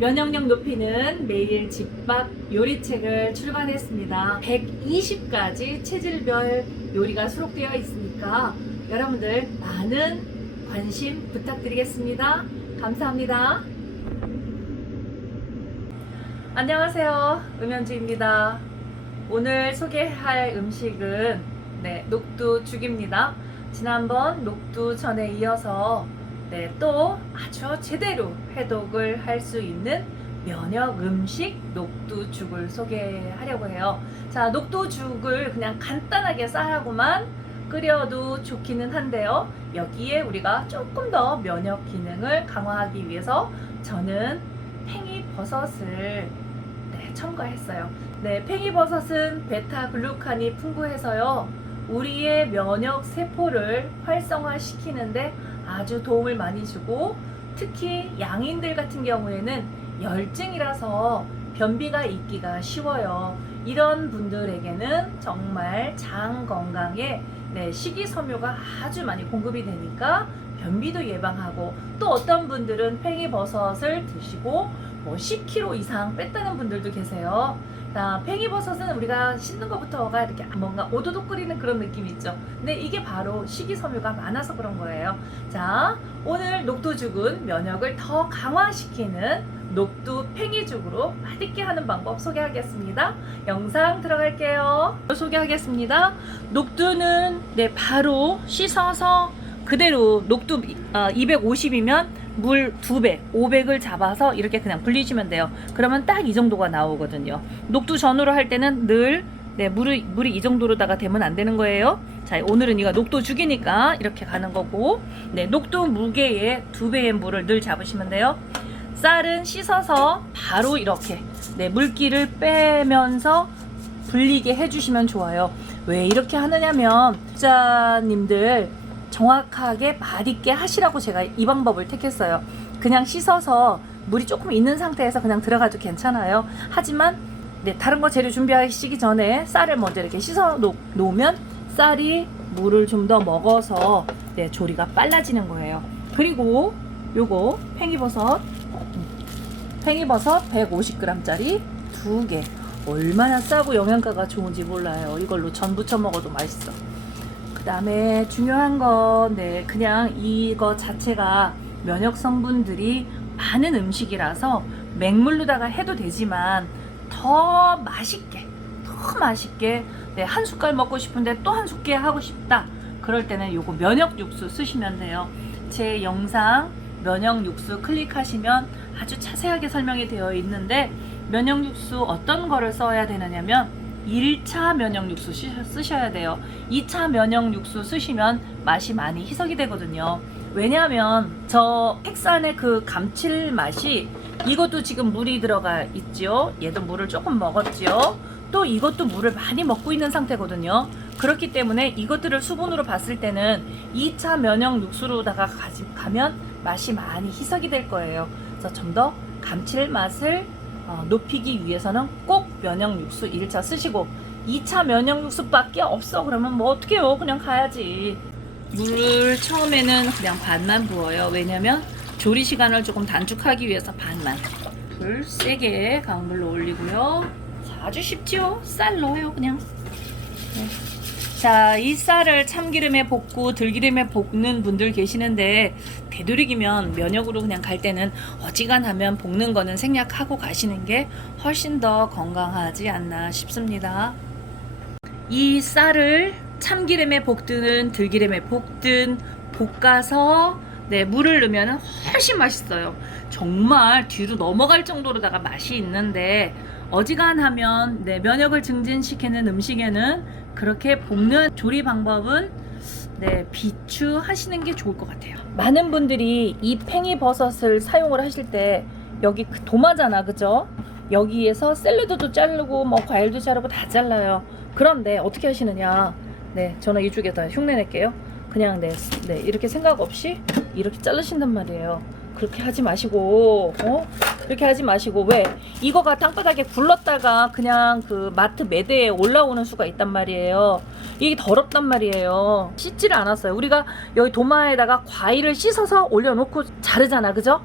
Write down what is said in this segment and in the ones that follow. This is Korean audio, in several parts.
면역력 높이는 매일 집밥 요리책을 출간했습니다. 120가지 체질별 요리가 수록되어 있으니까 여러분들 많은 관심 부탁드리겠습니다. 감사합니다. 안녕하세요. 음현주입니다. 오늘 소개할 음식은 녹두죽입니다. 지난번 녹두전에 이어서 또 아주 제대로 해독을 할 수 있는 면역 음식 녹두죽을 소개하려고 해요. 자, 녹두죽을 그냥 간단하게 쌀하고만 끓여도 좋기는 한데요. 여기에 우리가 조금 더 면역 기능을 강화하기 위해서 저는 팽이버섯을 첨가했어요. 팽이버섯은 베타글루칸이 풍부해서요. 우리의 면역 세포를 활성화시키는데 아주 도움을 많이 주고, 특히 양인들 같은 경우에는 열증이라서 변비가 있기가 쉬워요. 이런 분들에게는 정말 장 건강에 식이섬유가 아주 많이 공급이 되니까 변비도 예방하고, 또 어떤 분들은 팽이버섯을 드시고 10kg 이상 뺐다는 분들도 계세요. 자, 팽이버섯은 우리가 씻는 것부터가 이렇게 뭔가 오도독 끓이는 그런 느낌이 있죠. 근데 이게 바로 식이섬유가 많아서 그런 거예요. 자, 오늘 녹두죽은 면역을 더 강화시키는 녹두 팽이죽으로 맛있게 하는 방법 소개하겠습니다. 영상 들어갈게요. 소개하겠습니다. 녹두는 바로 씻어서 그대로 녹두 250이면 물 2배, 500을 잡아서 이렇게 그냥 불리시면 돼요. 그러면 딱 이 정도가 나오거든요. 녹두 전으로 할 때는 늘 물이 이 정도로다가 되면 안 되는 거예요. 자, 오늘은 이거 녹두죽이니까 이렇게 가는 거고, 녹두 무게의 2배의 물을 늘 잡으시면 돼요. 쌀은 씻어서 바로 이렇게 물기를 빼면서 불리게 해주시면 좋아요. 왜 이렇게 하느냐면 구독자님들 정확하게 맛있게 하시라고 제가 이 방법을 택했어요. 그냥 씻어서 물이 조금 있는 상태에서 그냥 들어가도 괜찮아요. 하지만 다른 거 재료 준비하시기 전에 쌀을 먼저 이렇게 씻어 놓으면 쌀이 물을 좀 더 먹어서 조리가 빨라지는 거예요. 그리고 요거 팽이버섯 150g짜리 2개. 얼마나 싸고 영양가가 좋은지 몰라요. 이걸로 전 부쳐 먹어도 맛있어. 그 다음에 중요한 건 그냥 이거 자체가 면역 성분들이 많은 음식이라서 맹물로다가 해도 되지만 더 맛있게 한 숟갈 먹고 싶은데 또 한 숟갈 하고 싶다, 그럴 때는 요거 면역 육수 쓰시면 돼요. 제 영상 면역 육수 클릭하시면 아주 자세하게 설명이 되어 있는데, 면역 육수 어떤 거를 써야 되느냐면 1차 면역 육수 쓰셔야 돼요. 2차 면역 육수 쓰시면 맛이 많이 희석이 되거든요. 왜냐하면 저 핵산의 그 감칠맛이, 이것도 지금 물이 들어가 있죠. 얘도 물을 조금 먹었죠. 또 이것도 물을 많이 먹고 있는 상태거든요. 그렇기 때문에 이것들을 수분으로 봤을 때는 2차 면역 육수로다가 가면 맛이 많이 희석이 될 거예요. 그래서 좀 더 감칠맛을 높이기 위해서는 꼭 면역 육수 1차 쓰시고, 2차 면역 육수밖에 없어 그러면 뭐 어떡해요. 그냥 가야지. 물을 처음에는 그냥 반만 부어요. 왜냐면 조리 시간을 조금 단축하기 위해서 반만. 불 세게 강물로 올리고요. 자, 아주 쉽죠? 쌀 넣어요 그냥. 자, 이 쌀을 참기름에 볶고 들기름에 볶는 분들 계시는데, 되도록이면 면역으로 그냥 갈 때는 어지간하면 볶는 거는 생략하고 가시는 게 훨씬 더 건강하지 않나 싶습니다. 이 쌀을 참기름에 볶든 들기름에 볶든 볶아서 물을 넣으면 훨씬 맛있어요. 정말 뒤로 넘어갈 정도로다가 맛이 있는데, 어지간하면 면역을 증진시키는 음식에는 그렇게 볶는 조리 방법은 비추하시는 게 좋을 것 같아요. 많은 분들이 이 팽이버섯을 사용을 하실 때 여기 도마잖아, 그죠? 여기에서 샐러드도 자르고 과일도 자르고 다 잘라요. 그런데 어떻게 하시느냐? 저는 이쪽에다 흉내 낼게요. 그냥 이렇게 생각 없이 이렇게 자르신단 말이에요. 그렇게 하지 마시고, 그렇게 하지 마시고, 왜? 이거가 땅바닥에 굴렀다가 그냥 그 마트 매대에 올라오는 수가 있단 말이에요. 이게 더럽단 말이에요. 씻지를 않았어요. 우리가 여기 도마에다가 과일을 씻어서 올려놓고 자르잖아, 그죠?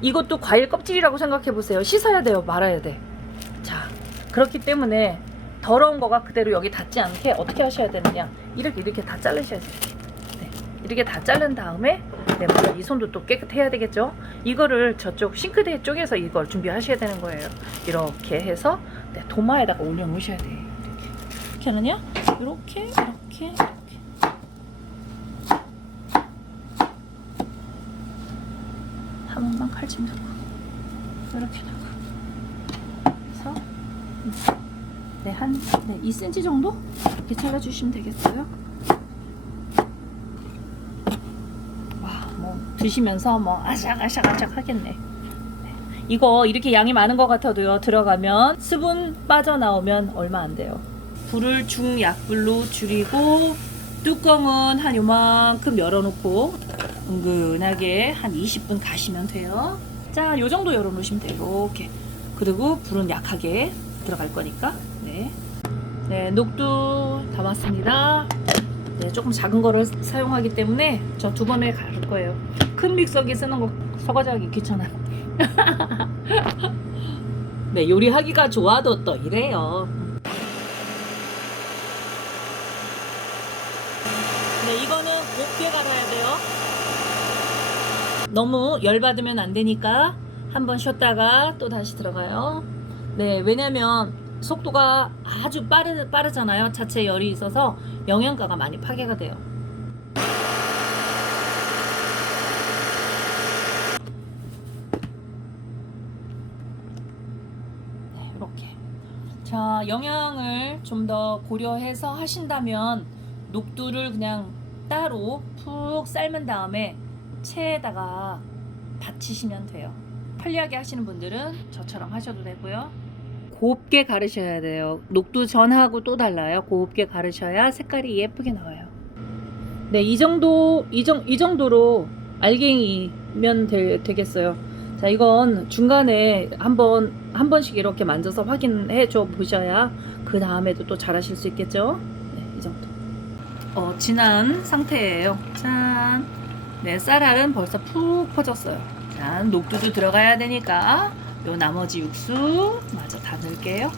이것도 과일 껍질이라고 생각해 보세요. 씻어야 돼요, 말아야 돼. 자, 그렇기 때문에 더러운 거가 그대로 여기 닿지 않게 어떻게 하셔야 되느냐, 이렇게 다 자르셔야 돼요. 네, 이렇게 다 자른 다음에 물론 이 손도 또 깨끗해야 되겠죠. 이거를 저쪽 싱크대 쪽에서 이걸 준비하셔야 되는 거예요. 이렇게 해서 도마에다가 올려놓으셔야 돼요. 이렇게 하느냐, 이렇게 한 번만 칼집 넣고 이렇게 넣고 그래서 한 2cm 정도 이렇게 잘라주시면 되겠어요. 와, 뭐 드시면서 뭐 아삭아삭 하겠네. 이거 이렇게 양이 많은 것 같아도요, 들어가면 수분 빠져나오면 얼마 안 돼요. 불을 중약불로 줄이고 뚜껑은 한 요만큼 열어놓고 은근하게 한 20분 가시면 돼요. 자, 요 정도 열어놓으시면 돼요. 이렇게. 그리고 불은 약하게 들어갈 거니까. 네, 녹두 담았습니다. 네, 조금 작은 거를 사용하기 때문에 저 2번에 가를 거예요. 큰 믹서기 쓰는 거 설거지하기 귀찮아요. 네, 요리하기가 좋아도 또 이래요. 네, 이거는 곱게 갈아야 돼요. 너무 열받으면 안 되니까 한번 쉬었다가 또 다시 들어가요. 네, 왜냐면 속도가 아주 빠르잖아요. 자체 열이 있어서 영양가가 많이 파괴가 돼요. 네, 이렇게. 자, 영양을 좀 더 고려해서 하신다면 녹두를 그냥 따로 푹 삶은 다음에 체에다가 받치시면 돼요. 편리하게 하시는 분들은 저처럼 하셔도 되고요. 곱게 가르셔야 돼요. 녹두 전하고 또 달라요. 곱게 가르셔야 색깔이 예쁘게 나와요. 네, 이 정도로 알갱이면 되겠어요. 자, 이건 중간에 한 번씩 이렇게 만져서 확인해 줘 보셔야 그 다음에도 또 잘 하실 수 있겠죠. 네, 이 정도. 진한 상태예요. 짠. 네, 쌀알은 벌써 푹 퍼졌어요. 짠, 녹두도 들어가야 되니까 요 나머지 육수 마저 다 넣을게요.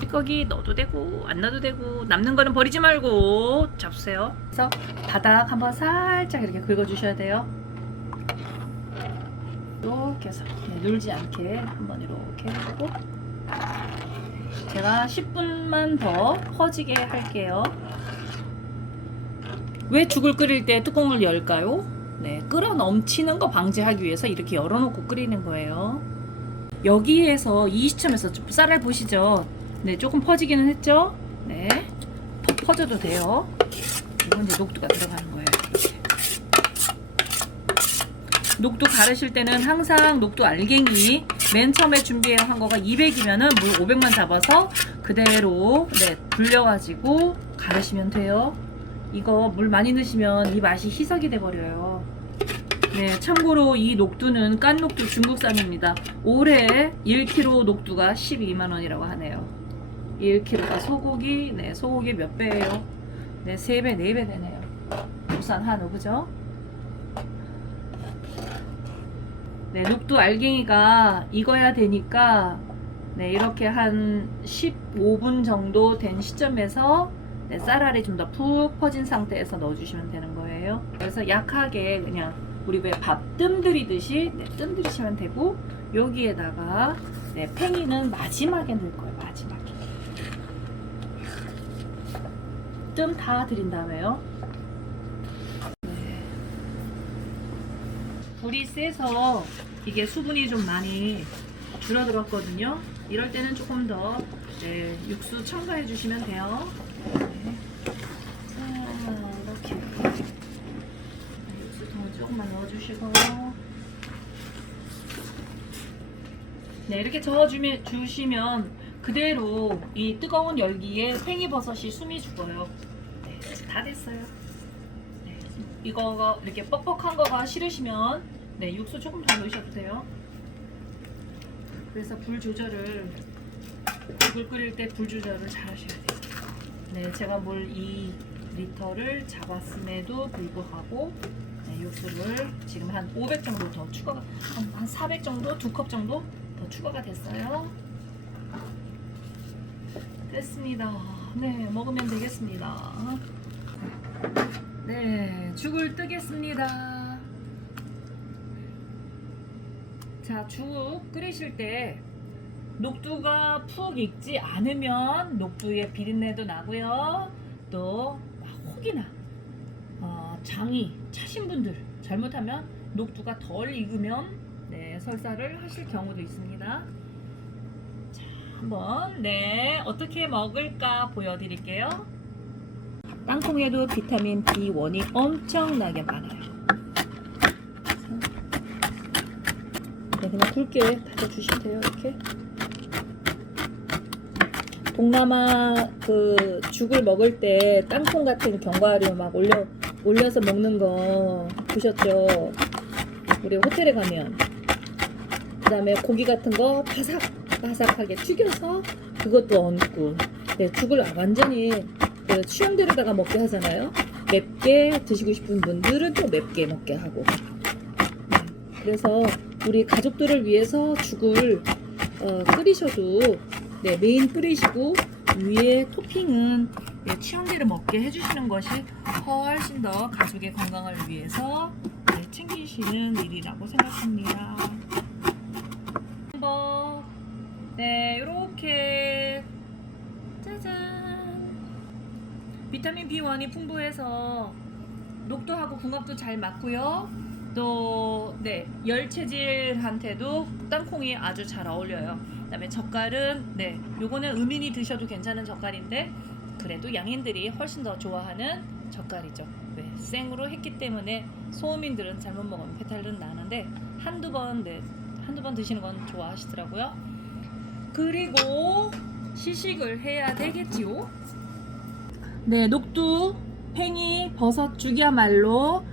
찌꺼기 넣어도 되고 안 넣어도 되고 남는 거는 버리지 말고 잡수세요. 그래서 바닥 한번 살짝 이렇게 긁어주셔야 돼요. 이렇게 해서 눌지 않게 한번 이렇게 하고 제가 10분만 더 퍼지게 할게요. 왜 죽을 끓일 때 뚜껑을 열까요? 네, 끓어 넘치는 거 방지하기 위해서 이렇게 열어놓고 끓이는 거예요. 여기에서 이 시점에서 쌀알 보시죠? 네, 조금 퍼지기는 했죠? 네, 더 퍼져도 돼요. 이건 이제 녹두가 들어가는 거예요. 이렇게. 녹두 가르실 때는 항상 녹두 알갱이 맨 처음에 준비한 거가 200이면은 물 500만 잡아서 그대로 불려가지고 가르시면 돼요. 이거 물 많이 넣으시면 이 맛이 희석이 돼버려요. 네, 참고로 이 녹두는 깐 녹두 중국산입니다. 올해 1kg 녹두가 12만원이라고 하네요. 1kg가 소고기, 소고기 몇 배예요? 네, 3배, 4배 되네요. 부산 한우, 그죠? 네, 녹두 알갱이가 익어야 되니까 이렇게 한 15분 정도 된 시점에서 쌀알이 좀 더 푹 퍼진 상태에서 넣어주시면 되는 거예요. 그래서 약하게 그냥 우리 왜 밥 뜸 들이듯이 뜸 들이시면 되고, 여기에다가 팽이는 마지막에 넣을 거예요. 마지막에 뜸 다 들인 다음에요. 불이 세서 이게 수분이 좀 많이 줄어들었거든요. 이럴 때는 조금 더 육수 첨가해 주시면 돼요. 자, 이렇게 육수통을 조금만 넣어주시고, 이렇게 저어주시면 그대로 이 뜨거운 열기에 팽이버섯이 숨이 죽어요. 다 됐어요. 이거가 이렇게 뻑뻑한 거가 싫으시면 육수 조금 더 넣으셔도 돼요. 그래서 불 조절을, 국을 끓일 때 불 조절을 잘 하셔야 돼요. 제가 물 2리터를 잡았음에도 불구하고 네, 육수를 지금 한 500 정도 더 추가가, 한 400 정도, 2컵 정도 더 추가가 됐어요. 됐습니다. 네, 먹으면 되겠습니다. 네, 죽을 뜨겠습니다. 자, 죽 끓이실 때 녹두가 푹 익지 않으면 녹두의 비린내도 나고요. 또 혹이나 장이 차신 분들, 잘못하면 녹두가 덜 익으면 네, 설사를 하실 경우도 있습니다. 자, 한번 네, 어떻게 먹을까 보여드릴게요. 땅콩에도 비타민 B1이 엄청나게 많아요. 네, 그냥 굵게 다져주시면 돼요. 이렇게 동남아 그 죽을 먹을 때 땅콩 같은 견과류 막 올려서 먹는 거 보셨죠? 우리 호텔에 가면. 그 다음에 고기 같은 거 바삭바삭하게 튀겨서 그것도 얹고. 네, 죽을 완전히 그 취향대로다가 먹게 하잖아요. 맵게 드시고 싶은 분들은 또 맵게 먹게 하고. 그래서 우리 가족들을 위해서 죽을 끓이셔도 네, 메인 끓이시고 위에 토핑은 네, 취향대로 먹게 해주시는 것이 훨씬 더 가족의 건강을 위해서 네, 챙기시는 일이라고 생각합니다. 한번 네, 이렇게 짜잔, 비타민 B1이 풍부해서 녹두하고 궁합도 잘 맞고요. 또 네, 열 체질한테도 땅콩이 아주 잘 어울려요. 그다음에 젓갈은 네, 요거는 음인이 드셔도 괜찮은 젓갈인데 그래도 양인들이 훨씬 더 좋아하는 젓갈이죠. 네, 생으로 했기 때문에 소음인들은 잘못 먹으면 배탈은 나는데 한두 번 드시는 건 좋아하시더라고요. 그리고 시식을 해야 되겠지요. 네, 녹두, 팽이, 버섯 죽이야말로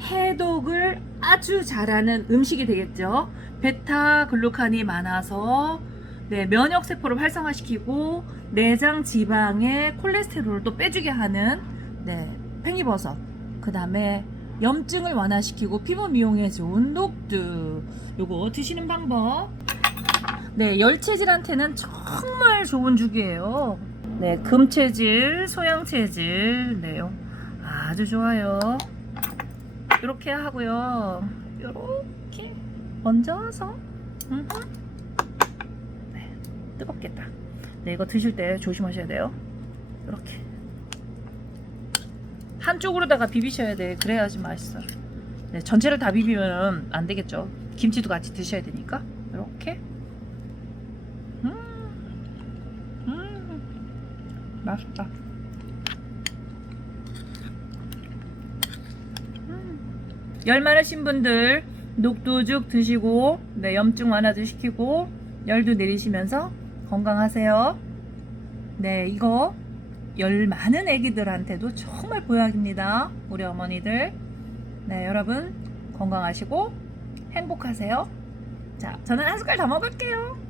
해독을 아주 잘하는 음식이 되겠죠. 베타글루칸이 많아서 네, 면역 세포를 활성화시키고 내장 지방의 콜레스테롤을 빼주게 하는 네, 팽이버섯. 그 다음에 염증을 완화시키고 피부 미용에 좋은 녹두. 요거 드시는 방법. 네, 열체질한테는 정말 좋은 죽이에요. 네, 금체질, 소양체질, 네, 아주 좋아요. 이렇게 하고요. 이렇게 얹어서. 네, 뜨겁겠다. 네, 이거 드실 때 조심하셔야 돼요. 이렇게 한쪽으로다가 비비셔야 돼. 그래야지 맛있어요. 네, 전체를 다 비비면 안 되겠죠. 김치도 같이 드셔야 되니까. 이렇게. 맛있다. 열 많으신 분들 녹두죽 드시고 네, 염증 완화도 시키고 열도 내리시면서 건강하세요. 네, 이거 열 많은 애기들한테도 정말 보약입니다. 우리 어머니들. 네, 여러분 건강하시고 행복하세요. 자, 저는 한 숟갈 더 먹을게요.